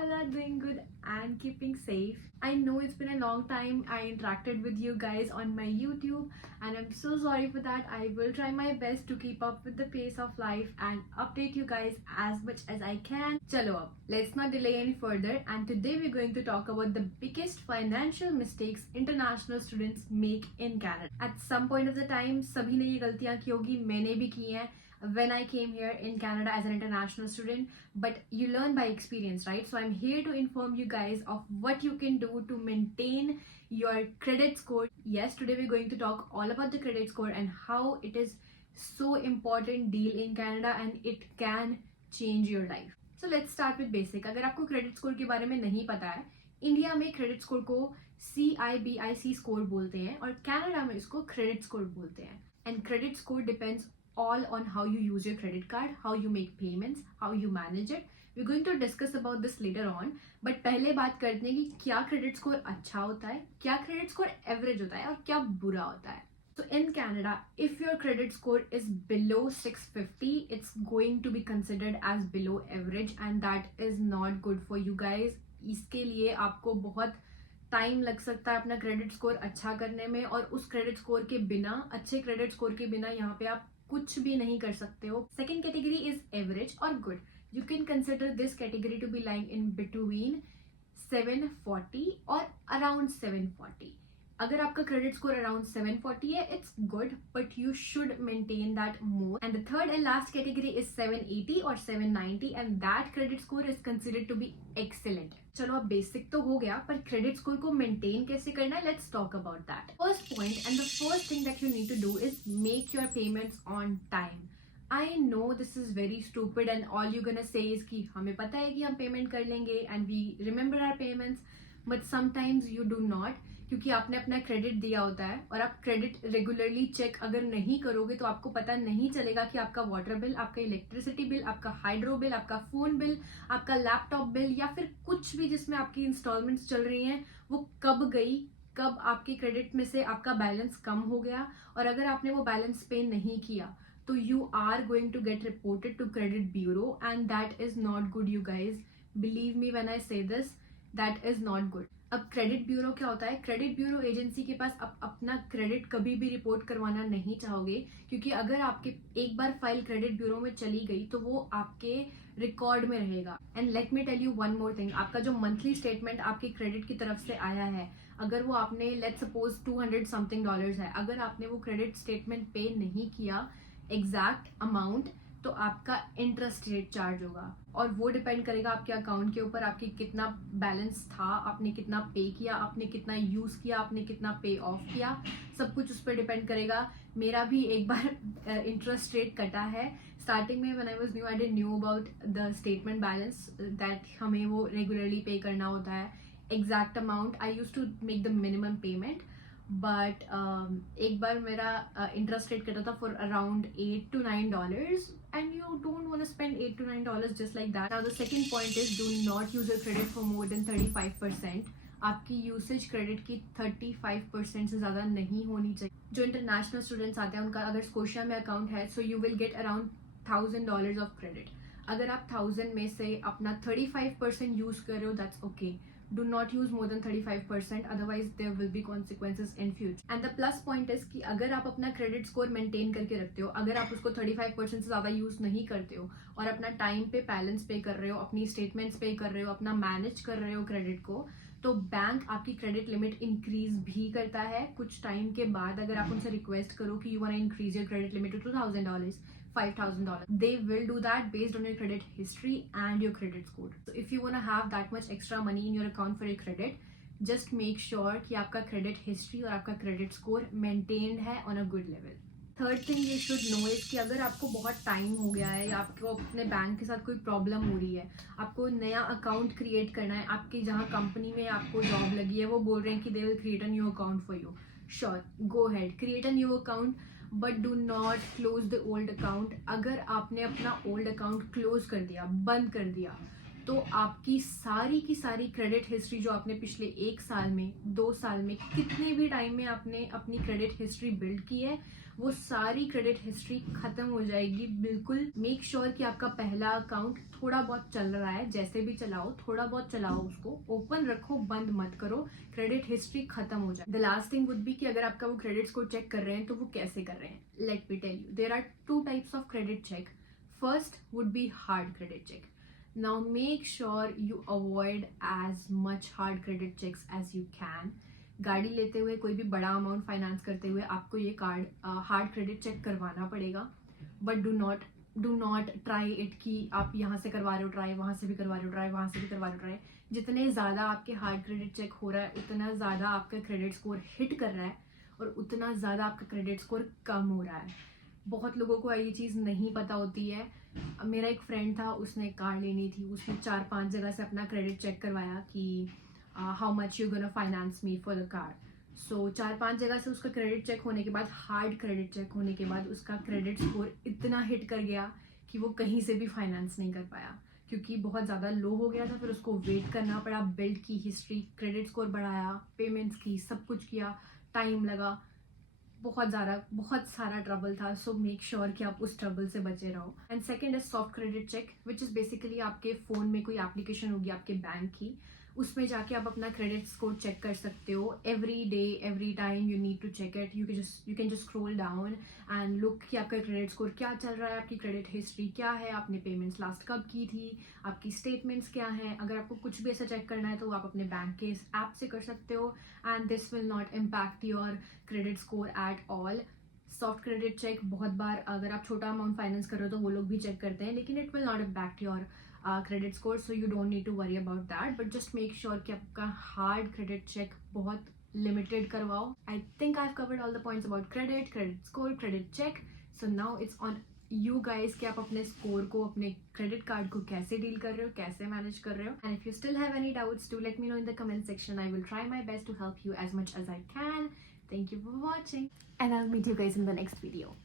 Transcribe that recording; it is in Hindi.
all are doing good and keeping safe. I know it's been a long time I interacted with you guys on my YouTube, and I'm so sorry for that. I will try my best to keep up with the pace of life and update you guys as much as I can. Chalo ab, let's not delay any further, and today we're going to talk about the biggest financial mistakes international students make in Canada. At some point of the time, sabhi ne ye galtiyan की होगी, मैंने भी की हैं when I came here in Canada as an international student, but you learn by experience, right? So I'm here to inform you guys of what you can do to maintain your credit score. Yes, today we're going to talk all about the credit score and how it is so important deal in Canada and it can change your life. So let's start with basic. अगर आपको credit score के बारे में नहीं पता है, इंडिया में credit score को CIBIC score बोलते हैं और कनाडा में इसको credit score बोलते हैं. And credit score depends all on how you use your credit card, how you make payments, how you manage it. We're going to discuss about this later on. But पहले बात करते हैं कि क्या credit score अच्छा होता है, क्या credit score average होता है और क्या बुरा होता है. So in Canada, if your credit score is below 650, it's going to be considered as below average, and that is not good for you guys. इसके लिए आपको बहुत टाइम लग सकता है अपना क्रेडिट स्कोर अच्छा करने में, और उस क्रेडिट स्कोर के बिना, अच्छे क्रेडिट स्कोर के बिना यहाँ पे आप कुछ भी नहीं कर सकते हो. सेकेंड कैटेगरी इज एवरेज और good. You can consider this category to be lying in between 740 और अराउंड 740. अगर आपका क्रेडिट स्कोर अराउंड 740 है, it's good, but you should maintain that more. And the third and last category is 780 और 790, and that credit score is considered to be excellent. चलो अब बेसिक तो हो गया, पर क्रेडिट स्कोर को मेंटेन कैसे करना है, let's talk about that. First point and the first thing that you need to do is make your payments on time. I know this is very stupid and all you gonna say is कि हमें पता है कि हम पेमेंट कर लेंगे and we remember our payments, but sometimes you do not, क्योंकि आपने अपना क्रेडिट दिया होता है और आप क्रेडिट रेगुलरली चेक अगर नहीं करोगे तो आपको पता नहीं चलेगा कि आपका वाटर बिल, आपका इलेक्ट्रिसिटी बिल, आपका हाइड्रो बिल, आपका फोन बिल, आपका लैपटॉप बिल या फिर कुछ भी जिसमें आपकी इंस्टॉलमेंट्स चल रही हैं वो कब गई, कब आपके क्रेडिट में से आपका बैलेंस कम हो गया. और अगर आपने वो बैलेंस पे नहीं किया तो you are going to get reported to credit bureau, and that is not good you guys. Believe me when I say this, that is not good. अब क्रेडिट ब्यूरो क्या होता है? क्रेडिट ब्यूरो एजेंसी के पास आप अपना क्रेडिट कभी भी रिपोर्ट करवाना नहीं चाहोगे, क्योंकि अगर आपके एक बार फाइल क्रेडिट ब्यूरो में चली गई तो वो आपके रिकॉर्ड में रहेगा. And let me tell you one more thing, आपका जो मंथली स्टेटमेंट आपके क्रेडिट की तरफ से आया है, अगर वो आपने लेट्स सपोज $200 समथिंग है, अगर आपने वो क्रेडिट स्टेटमेंट पे नहीं किया एग्जैक्ट अमाउंट, तो आपका इंटरेस्ट रेट चार्ज होगा, और वो डिपेंड करेगा आपके अकाउंट के ऊपर, आपकी कितना बैलेंस था, आपने कितना पे किया, आपने कितना यूज किया, आपने कितना पे ऑफ किया, सब कुछ उस पर डिपेंड करेगा. मेरा भी एक बार इंटरेस्ट रेट कटा है स्टार्टिंग में. When I was new I didn't knew about the statement balance दैट हमें वो रेगुलरली पे करना होता है exact amount. I used to make the minimum payment, but एक बार मेरा इंटरेस्ट रेट कटा था for around $8 to $9, and you don't want to spend $8 to $9 just like that. Now the second point is do not use your credit for more than 35%. आपकी यूसेज क्रेडिट की 35% से ज़्यादा नहीं होनी चाहिए. जो इंटरनेशनल स्टूडेंट्स आते हैं उनका अगर स्कोशिया में अकाउंट है, so you will get around $1,000 of credit. अगर आप 1000 में से अपना 35% यूज कर रहे हो, that's okay. Do not use more than 35%, otherwise there will be consequences in future. And the plus point is कि अगर आप अपना क्रेडिट स्कोर मेंटेन करके रखते हो, अगर आप उसको 35% से ज़्यादा यूज नहीं करते हो और अपना टाइम पे बैलेंस पे कर रहे हो, अपनी स्टेटमेंट्स पे कर रहे हो, अपना मैनेज कर रहे हो क्रेडिट को, तो बैंक आपकी क्रेडिट लिमिट इंक्रीज भी करता है कुछ टाइम के बाद. अगर आप उनसे रिक्वेस्ट करो कि you want to increase your credit limit to $2,000, $5,000, they will do that based on your credit history and your credit score. So if you want to have that much extra money in your account for your credit, just make sure कि आपका credit history और आपका credit score maintained है on a good level. Third thing you should know is कि अगर आपको बहुत टाइम हो गया है या आपको अपने बैंक के साथ कोई प्रॉब्लम हो रही है, आपको नया अकाउंट क्रिएट करना है, आपकी जहाँ कंपनी में आपको जॉब लगी है वो बोल रहे हैं कि they will create a new account for you, sure go head, create a new account, but do not close the old account. अगर आपने अपना ओल्ड अकाउंट क्लोज कर दिया, बंद कर दिया, तो आपकी सारी की सारी क्रेडिट हिस्ट्री जो आपने पिछले 1 साल में, 2 साल में, कितने भी टाइम में आपने अपनी क्रेडिट हिस्ट्री बिल्ड की है, वो सारी क्रेडिट हिस्ट्री खत्म हो जाएगी बिल्कुल। मेक श्योर कि आपका पहला अकाउंट थोड़ा बहुत चल रहा है, जैसे भी चलाओ, थोड़ा बहुत चलाओ, उसको ओपन रखो, बंद मत करो, क्रेडिट हिस्ट्री खत्म हो जाए। The last thing would be कि अगर आपका वो क्रेडिट स्कोर चेक कर रहे हैं तो वो कैसे कर रहे हैं। Let me tell you, there are 2 types of credit check. First would be hard credit check. Now make sure you avoid as much hard credit checks as you can. गाड़ी लेते हुए, कोई भी बड़ा अमाउंट फाइनेंस करते हुए आपको ये हार्ड क्रेडिट चेक करवाना पड़ेगा, but do not try it कि आप यहाँ से करवा रहे हो ट्राई, वहाँ से भी करवा रहे हो ट्राई, वहाँ से भी करवा रहे हो ट्राई। जितने ज़्यादा आपके हार्ड क्रेडिट चेक हो रहा है उतना ज़्यादा आपका क्रेडिट स्कोर हिट कर रहा है और उतना ज़्यादा आपका क्रेडिट स्कोर कम हो रहा है। बहुत लोगों को ये चीज़ नहीं पता होती है। मेरा एक फ्रेंड था, उसने कार लेनी थी, उसने 4-5 जगह से अपना क्रेडिट चेक करवाया कि how much you gonna finance me for the car. So 4-5 जगह से उसका क्रेडिट चेक होने के बाद, हार्ड क्रेडिट चेक होने के बाद, उसका क्रेडिट स्कोर इतना हिट कर गया कि वो कहीं से भी फाइनेंस नहीं कर पाया, क्योंकि बहुत ज़्यादा लो हो गया था। फिर उसको वेट करना पड़ा, बिल्ड की हिस्ट्री, क्रेडिट स्कोर बढ़ाया, पेमेंट्स की, सब कुछ किया, टाइम लगा, बहुत सारा ट्रबल था। सो मेक श्योर कि आप उस ट्रबल से बचे रहो। And second is soft credit check, which is basically आपके फ़ोन में कोई एप्लीकेशन होगी आपके बैंक की, उसमें जाके आप अपना क्रेडिट स्कोर चेक कर सकते हो। Every day, every time you need to check it. You can just scroll down and look कि आपका क्रेडिट स्कोर क्या चल रहा है, आपकी क्रेडिट हिस्ट्री क्या है, आपने पेमेंट्स लास्ट कब की थी, आपकी स्टेटमेंट्स क्या हैं। अगर आपको कुछ भी ऐसा चेक करना है तो आप अपने बैंक के इस ऐप से कर सकते हो, and this will not impact your credit score at all. Soft credit check बहुत बार अगर आप छोटा अमाउंट फाइनेंस कर रहे हो तो वो लोग भी चेक करते हैं, लेकिन it will not impact your credit score, so you don't need to worry about that. But just make sure कि आपका हार्ड क्रेडिट चेक बहुत लिमिटेड करवाओ। I think I have covered all the points about credit score, credit check. So now it's on you guys कि आप अपने स्कोर को, अपने क्रेडिट कार्ड को कैसे डील कर रहे हो, कैसे मैनेज कर रहे हो। And if you still have any doubts, do let me know in the comment section. I will try my best to help you as much as I can. Thank you for watching, and I'll meet you guys in the next video.